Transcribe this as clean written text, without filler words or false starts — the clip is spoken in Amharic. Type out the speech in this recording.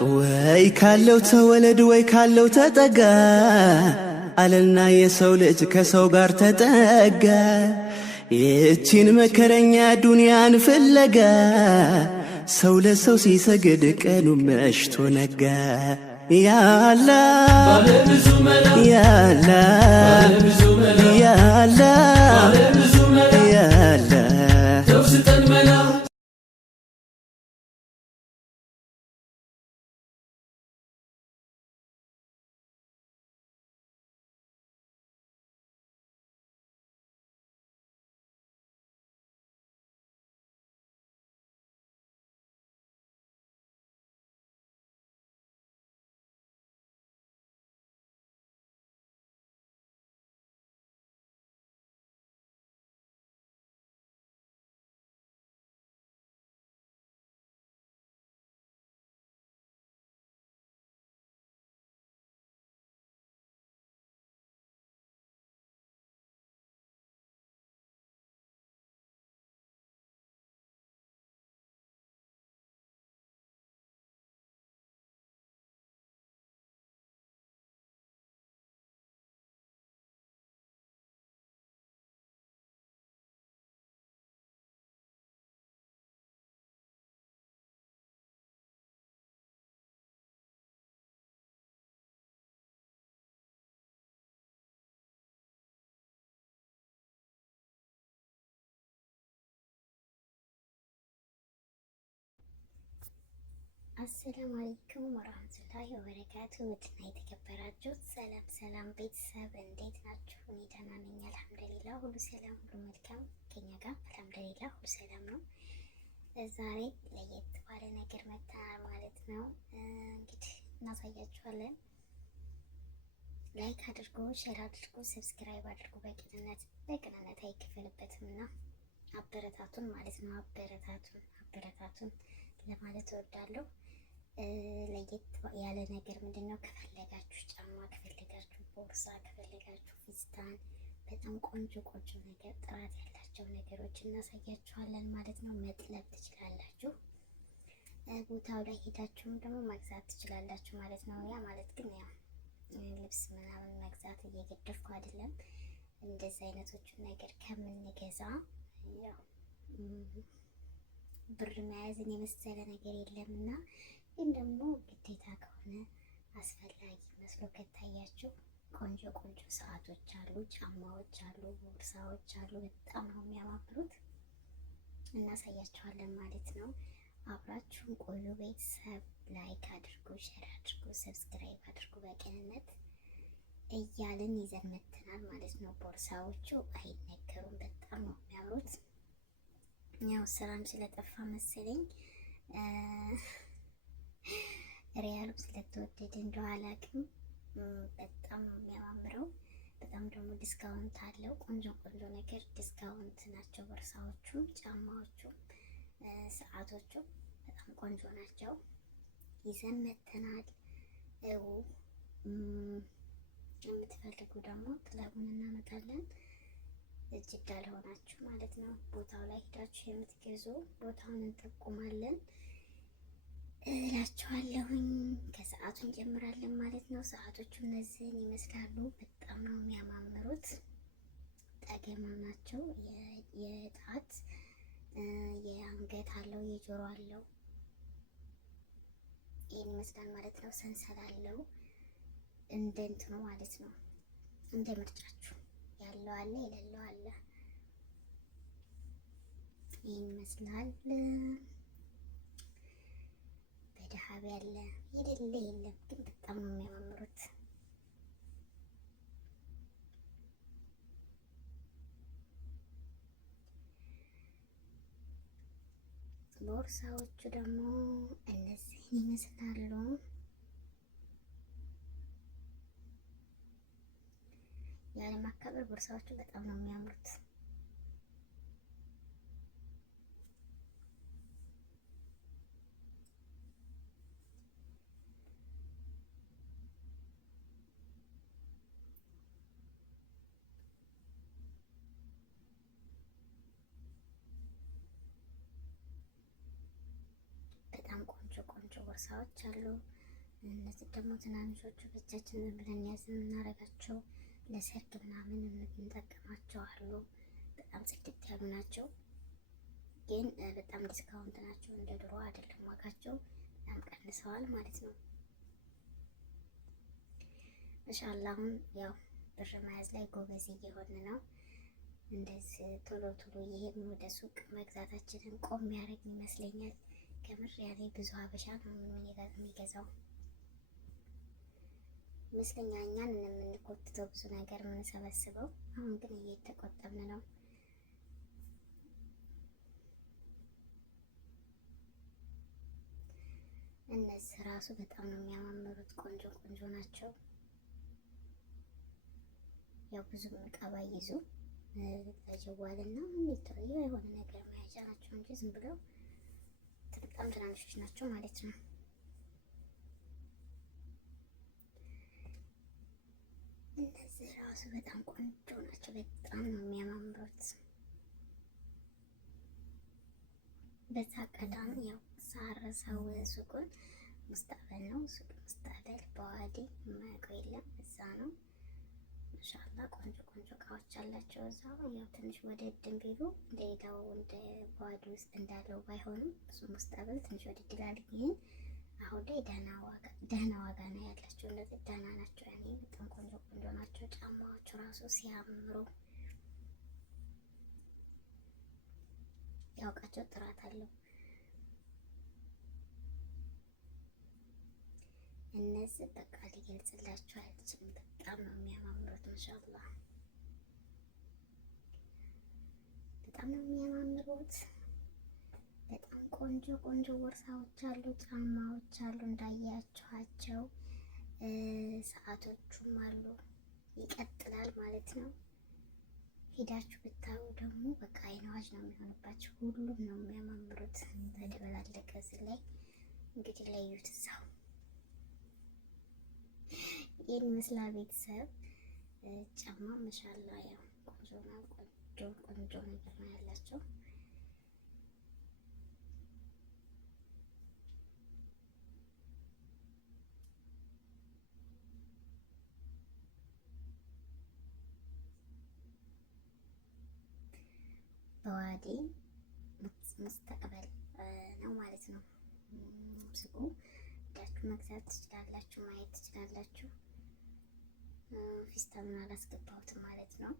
ወይ ካለው ተወለድ ወይ ካለው ተጠጋ አለና የሰው ልጅ ከሰው ጋር ተጠጋ። ይህችን መከረኛ ዱንያን ፍለጋ ሰው ለሰው ሲሰግድ ቀኑ መሽቶ ነጋ። ያላ ያላ ያላ ያላ አሰላሙ አለይኩም ወራህመቱላሂ ወበረካቱ። ውድና የተከበራችሁ ሰላም ሰላም ቤተሰብ እንዴት ናችሁ? እኔ ደህና ነኝ አልሐምዱሊላህ፣ ሁሉ ሰላም ሁሉ መልካም ከኛ ጋር አልሐምዱሊላህ ሁሉ ሰላም ነው። ዛሬ ለየት ባለ ነገር መጥተናል ማለት ነው። እንግዲህ እናሳያችኋለን። ላይክ አድርጉ፣ ሼር አድርጉ፣ ሰብስክራይብ አድርጉ። በቅንነት አይከፈልበትምና አበረታቱን ማለት ነው። አበረታቱን ለማለት እወዳለሁ። ለየት ያለ ነገር ምንድነው? ከፈለጋችሁ ጫማ፣ ከፈለጋችሁ ቦርሳ፣ ከፈለጋችሁ ፊስታን በጣም ቆንጆ ነገር ጥራት ያላቸው ነገሮች እናሳያችኋለን ማለት ነው። መጥለብ ትችላላችሁ። ቦታው ላይ ሄዳችሁም ደግሞ መግዛት ትችላላችሁ ማለት ነው። ያ ማለት ግን ያው ልብስ ምናምን መግዛት እየገደፍኩ አይደለም። እንደዚህ አይነቶቹን ነገር ከምንገዛ ያው ብር መያዝን የመሰለ ነገር የለምና፣ ግን ደግሞ ግዴታ ከሆነ አስፈላጊ መስሎ ከታያችሁ ቆንጆ ሰዓቶች አሉ፣ ጫማዎች አሉ፣ ቦርሳዎች አሉ። በጣም ነው የሚያማምሩት። እናሳያችኋለን ማለት ነው። አብራችሁን ቆዩ ቤተሰብ። ላይክ አድርጉ፣ ሼር አድርጉ፣ ሰብስክራይብ አድርጉ። በቅንነት እያልን ይዘን መጥተናል ማለት ነው። ቦርሳዎቹ አይነገሩም፣ በጣም ነው የሚያምሩት። ያው ስራም ስለጠፋ መሰለኝ ሪያሉ ስለተወደደ እንደው አላውቅም። በጣም ነው የሚያማምረው። በጣም ደግሞ ዲስካውንት አለው። ቆንጆ ነገር ዲስካውንት ናቸው። ቦርሳዎቹ፣ ጫማዎቹ፣ ሰዓቶቹ በጣም ቆንጆ ናቸው። ይዘን መተናል። የምትፈልጉ ደግሞ ጥለቡን እናመጣለን። ጅዳ ለሆናችሁ ማለት ነው። ቦታው ላይ ሄዳችሁ የምትገዙ ቦታውን እንጠቁማለን እላችኋለሁኝ። ከሰዓቱ እንጀምራለን ማለት ነው። ሰዓቶቹ እነዚህን ይመስላሉ። በጣም ነው የሚያማምሩት። ጠገማ ናቸው። የጣት የአንገት አለው፣ የጆሮ አለው። ይህን ይመስላል ማለት ነው። ሰንሰል አለው እንደ እንትኑ ማለት ነው። እንደ ምርጫችሁ ያለው አለ፣ የሌለው አለ። ይህን ይመስላል። በደሃብ ያለ የሌለ የለም፣ ግን በጣም ነው የሚያማምሩት። ቦርሳዎቹ ደግሞ እነዚህን ይመስላሉ። የዓለም አካባቢ ቦርሳዎቹ በጣም ነው የሚያምሩት። በጣም ቆንጆ ቦርሳዎች አሉ። እነዚህ ደግሞ ትናንሾቹ በእጃችን ዝም ብለን ያዝ የምናደርጋቸው ለሰርግ ምናምን እንጠቀማቸው አሉ። በጣም ጽድት ያሉ ናቸው፣ ግን በጣም ዲስካውንት ናቸው። እንደ ድሮ አይደለም፣ ዋጋቸው በጣም ቀንሰዋል ማለት ነው። ማሻአላ አሁን ያው ብር መያዝ ላይ ጎበዝ እየሆን ነው። እንደዚህ ቶሎ ቶሎ እየሄድን ወደ ሱቅ መግዛታችንን ቆም ያደርግ ይመስለኛል። ከምር ያኔ ብዙ ሀበሻ ነው የሚገዛው ይመስለኛል። እኛን የምንቆጥተው ብዙ ነገር የምንሰበስበው፣ አሁን ግን እየተቆጠብን ነው። እነዚህ ራሱ በጣም ነው የሚያማምሩት፣ ቆንጆ ቆንጆ ናቸው። ያው ብዙ እቃ ባይይዙ ተጀዋልና የሚታዩ የሆነ ነገር መያዣ ናቸው እንጂ ዝም ብለው በጣም ትናንሾች ናቸው ማለት ነው። እነዚህ ራሱ በጣም ቆንጆ ናቸው፣ በጣም ነው የሚያማምሩት። በዛ ቀዳም ያው ሳረሳው ሱቁን ሙስጣበል ነው። ሱቅ ሙስጣበል በዋዲ የማያውቀው የለም፣ እዛ ነው። ማሻአላ ቆንጆ ቆንጆ እቃዎች አላቸው እዛው። ያው ትንሽ ወደድ ቢሉ እንደሌላው እንደ በዋዲ ውስጥ እንዳለው ባይሆንም እሱ ሙስጣበል ትንሽ ወደድ ይላል። ግን አሁን ላይ ደህና ዋጋ ነው ያላቸው። እንደዚህ ደህና ናቸው፣ ያኔ በጣም ቆንጆ ቆንጆ ናቸው። ጫማዎቹ ራሱ ሲያምሩ ያውቃቸው ጥራት አለው። እነዚህ በቃ ሊገልጽላችሁ አልችልም። በጣም ነው የሚያማምሩት። ማሻአላ በጣም ነው የሚያማምሩት። በጣም ቆንጆ ቆንጆ ቦርሳዎች አሉ፣ ጫማዎች አሉ እንዳያችኋቸው፣ ሰዓቶቹም አሉ። ይቀጥላል ማለት ነው። ሄዳችሁ ብታዩ ደግሞ በቃ አይናዋጅ ነው የሚሆንባቸው። ሁሉም ነው የሚያማምሩት፣ ተደበላለቀ። እዚህ ላይ እንግዲህ ለዩት እዛው ይህን ይመስላል ቤተሰብ። ጫማ ማሻአላ ያው ቆንጆ ነው፣ ቆንጆ ነገር ነው ያላቸው። በዋዲ ሙስተቅበል ነው ማለት ነው ሱቁ። ሄዳችሁ መግዛት ትችላላችሁ፣ ማየት ትችላላችሁ። ፊስታሉን አላስገባሁትም ማለት ነው።